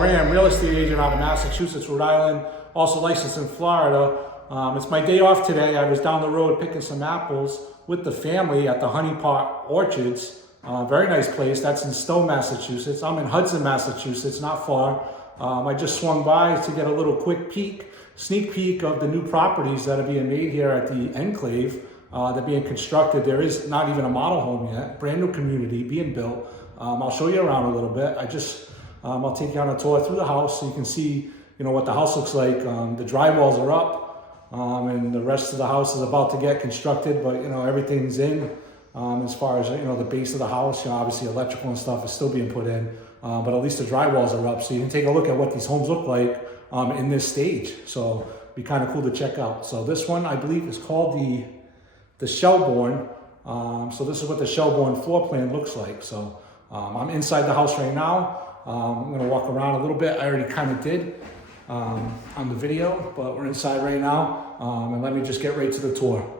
Graham, real estate agent out of Massachusetts, Rhode Island, also licensed in Florida. It's my day off today. I was down the road picking some apples with the family at the Honey Pot Orchards. Very nice place. That's in Stowe, Massachusetts. I'm in Hudson, Massachusetts, not far. I just swung by to get a little quick sneak peek of the new properties that are being made here at the Enclave. They're being constructed. There is not even a model home yet. Brand new community being built. I'll show you around a little bit. I'll take you on a tour through the house so you can see, what the house looks like. The drywalls are up, and the rest of the house is about to get constructed, but everything's in. As far as the base of the house, obviously electrical and stuff is still being put in, but at least the drywalls are up, so you can take a look at what these homes look like in this stage. So it'd be kind of cool to check out. So this one, I believe, is called the Shelbourne. So this is what the Shelbourne floor plan looks like. So I'm inside the house right now. I'm going to walk around a little bit. I already kind of did on the video, but we're inside right now. And let me just get right to the tour.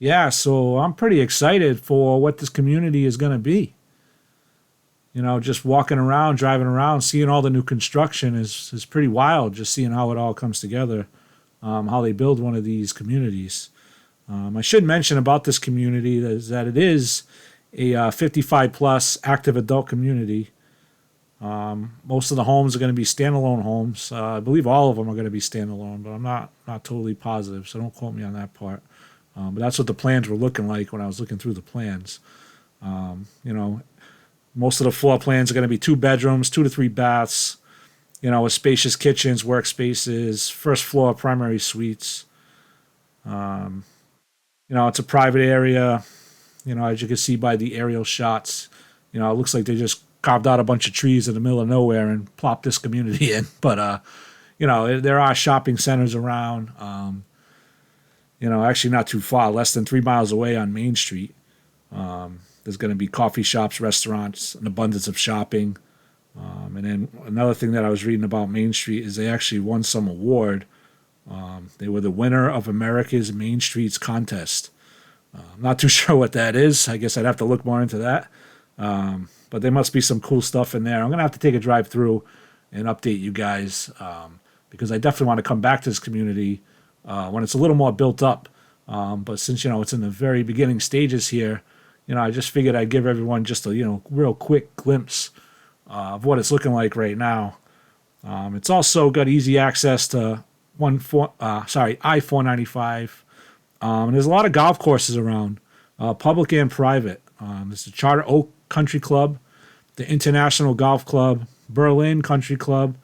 Yeah, so I'm pretty excited for what this community is going to be. You know, just walking around, driving around, seeing all the new construction is pretty wild. Just seeing how it all comes together, how they build one of these communities. I should mention about this community that it is a 55 plus active adult community. Most of the homes are going to be standalone homes. I believe all of them are going to be standalone, but I'm not totally positive, so don't quote me on that part. But that's what the plans were looking like when I was looking through the plans. You know, most of the floor plans are going to be 2 bedrooms, 2 to 3 baths. You know, with spacious kitchens, workspaces, first floor primary suites. Um, you know, it's a private area. You know, as you can see by the aerial shots, you know, it looks like they just carved out a bunch of trees in the middle of nowhere and plopped this community in. But you know, there are shopping centers around. You know, actually not too far, less than 3 miles away on Main Street. There's going to be coffee shops, restaurants, an abundance of shopping. And then another thing that I was reading about Main Street is they actually won some award. They were the winner of America's Main Streets contest. I'm not too sure what that is. I guess I'd have to look more into that. But there must be some cool stuff in there. I'm going to have to take a drive through and update you guys because I definitely want to come back to this community when it's a little more built up. But since, you know, it's in the very beginning stages here, you know, I just figured I'd give everyone just a, you know, real quick glimpse of what it's looking like right now. It's also got easy access to I-495. And there's a lot of golf courses around, public and private. There's the Charter Oak Country Club, the International Golf Club, Berlin Country Club,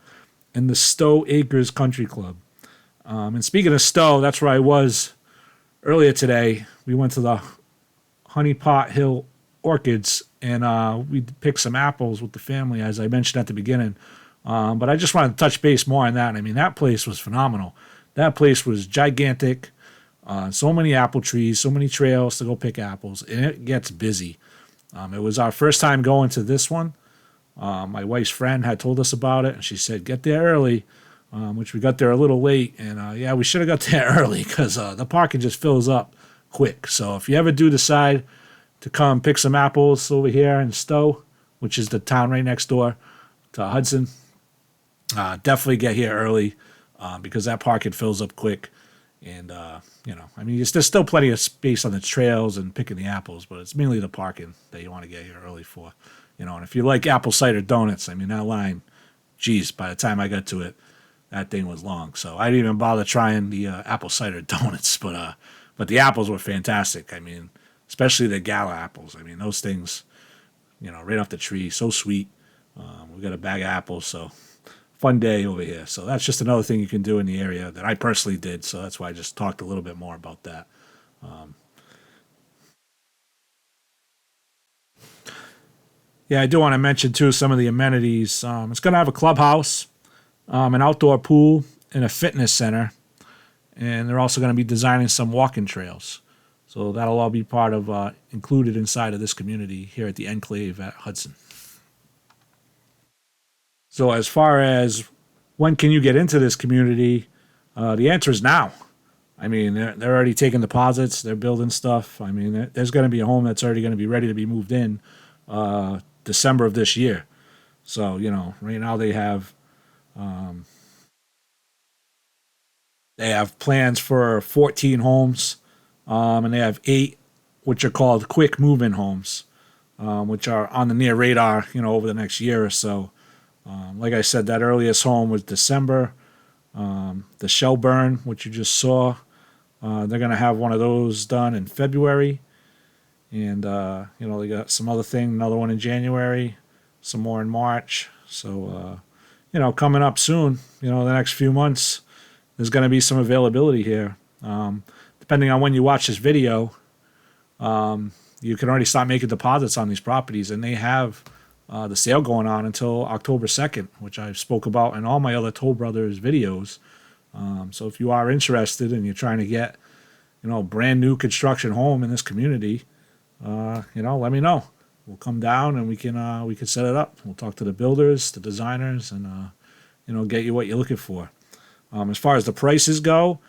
and the Stowe Acres Country Club. And speaking of Stowe, that's where I was earlier today. We went to the Honey Pot Hill Orchids, and we picked some apples with the family, as I mentioned at the beginning. But I just wanted to touch base more on that. I mean, that place was phenomenal. That place was gigantic. So many apple trees, so many trails to go pick apples, and it gets busy. It was our first time going to this one. My wife's friend had told us about it, and she said, get there early, which we got there a little late. And yeah, we should have got there early because the parking just fills up quick. So if you ever do decide to come pick some apples over here in Stowe, which is the town right next door to Hudson, definitely get here early because that parking fills up quick. And, you know, I mean, there's still plenty of space on the trails and picking the apples, but it's mainly the parking that you want to get here early for. You know, and if you like apple cider donuts, I mean, that line, geez, by the time I got to it, that thing was long. So I didn't even bother trying the apple cider donuts, but the apples were fantastic. I mean, especially the gala apples. I mean, those things, you know, right off the tree, so sweet. We got a bag of apples, so fun day over here. So that's just another thing you can do in the area that I personally did. So that's why I just talked a little bit more about that. Yeah, I do want to mention too some of the amenities. It's going to have a clubhouse, an outdoor pool, and a fitness center. And they're also going to be designing some walking trails. So that'll all be part of included inside of this community here at the Enclave at Hudson. So as far as when can you get into this community, the answer is now. I mean, they're already taking deposits. They're building stuff. I mean, there's going to be a home that's already going to be ready to be moved in December of this year. So, you know, right now they have plans for 14 homes, and they have 8, which are called quick move-in homes, which are on the near radar, you know, over the next year or so. Like I said, that earliest home was December. The Shelburne, which you just saw, they're going to have one of those done in February. And, you know, they got some other thing, another one in January, some more in March. So, you know, coming up soon, you know, the next few months, there's going to be some availability here. Depending on when you watch this video, you can already start making deposits on these properties, and they have the sale going on until October 2nd, which I spoke about in all my other Toll Brothers videos. So if you are interested and you're trying to get, you know, a brand new construction home in this community, you know, let me know. We'll come down and we can set it up. We'll talk to the builders, the designers, and you know, get you what you're looking for. As far as the prices go,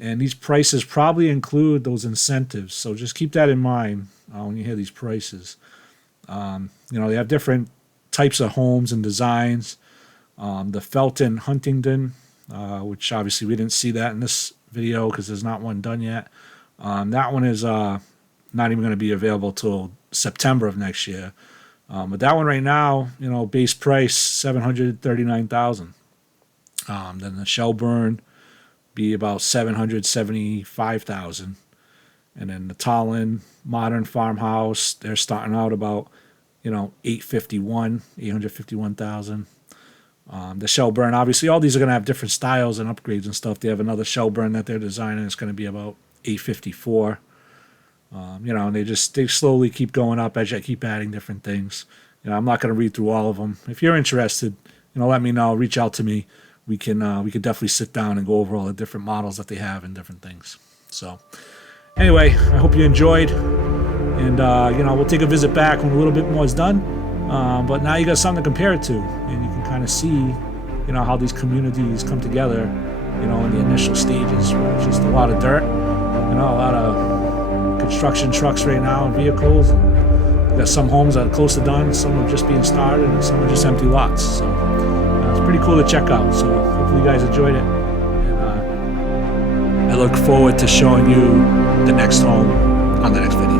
And these prices probably include those incentives. So just keep that in mind when you hear these prices. They have different types of homes and designs. The Felton Huntington, which obviously we didn't see that in this video because there's not one done yet. That one is not even going to be available till September of next year. But that one right now, base price $739,000. Then the Shelburne be about $775,000, and then the Tallinn modern farmhouse, they're starting out about $851,000. The Shelburne, obviously, all these are going to have different styles and upgrades and stuff. They have another Shelburne that they're designing. It's going to be about $854,000. And they slowly keep going up as you keep adding different things. I'm not going to read through all of them. If you're interested, let me know. Reach out to me. We could definitely sit down and go over all the different models that they have and different things. So, anyway, I hope you enjoyed, and we'll take a visit back when a little bit more is done. But now you got something to compare it to, and you can kind of see, how these communities come together, in the initial stages. Just a lot of dirt, a lot of construction trucks right now and vehicles. And you got some homes that are close to done, some are just being started, and some are just empty lots. So it's pretty cool to check out. So hopefully you guys enjoyed it. And I look forward to showing you the next home on the next video.